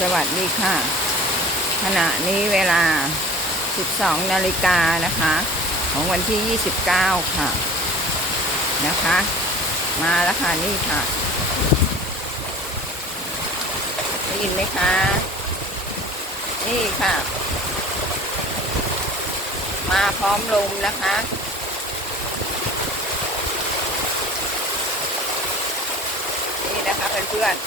สวัสดีค่ะ ขณะนี้เวลา 12 นาฬิกานะคะ ของวันที่ 29 ค่ะ นะคะ มาแล้วค่ะ นี่ค่ะ ได้ยินไหมคะ นี่ค่ะ มาพร้อมลมนะคะนี่นะคะเพื่อนๆ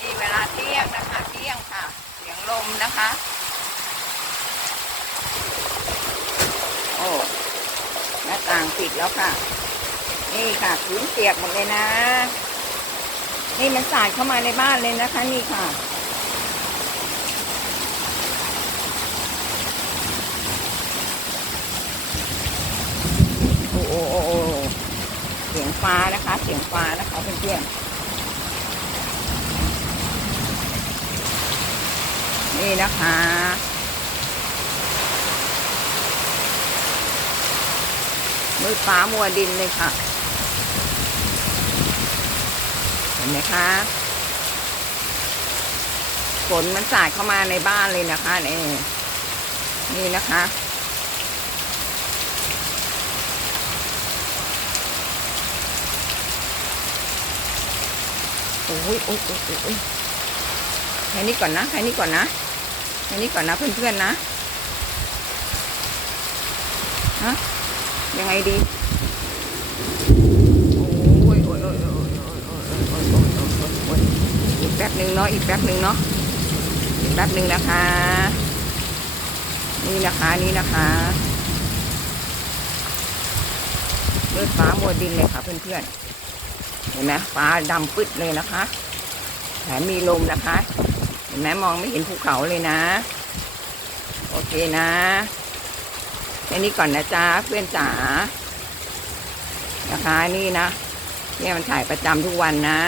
นี่เวลาเที่ยงนะคะ เที่ยงค่ะ เสียงลมนะคะ โอ้หน้าต่า งปิดแล้วค่ะ นี่ค่ะพื้นเปียกหมดเลยนะ นี่มันสาดเข้ามาในบ้านเลยนะคะ นี่ค่ะโอ้โอ้โอ้โอ้เสียงฟ้านะคะ เสียงฟ้านะคะเพื่อนๆนี่นะคะ มืดฟ้ามัวดินเลยค่ะ เห็นไหมคะ ฝนมันสาดเข้ามาในบ้านเลยนะคะนี่นี่นะคะโอ้ยโอ้ยโอ้ยโอ้ยแค่นี้ก่อนนะแค่นี้ก่อนนะแค่นี้ก่อนนะเพื่อนๆนะฮะ ยังไงดีโอ้ยโอ้ยโอ้ยโอ้ยโอ้ยโอ้ยโอ้ยโอ้ยโอ้ยโอ้ยอีกแป๊บหนึ่งเนาะอีกแป๊บหนึ่งเนาะอีกแป๊บหนึ่งนะคะ นี่นะคะนี่นะคะมืดฟ้ามัวดินเลยค่ะเพื่อนๆเห็นไหมฟ้าดำปึ๊ดเลยนะคะแถมมีลมนะคะ เห็นไหมมองไม่เห็นภูเขาเลยนะ โอเคนะ แค่นี้ก่อนนะจ๊ะเพื่อนจ๋านะคะนี่นะเนี่ยมันถ่ายประจำทุกวันนะ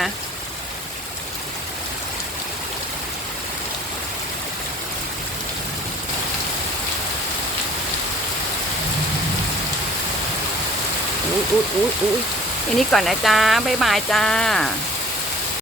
อุ้ยอุ้ยอุ้ยอุ้ยแค่นี้ก่อนนะจ๊ะบ๊ายบายจ้า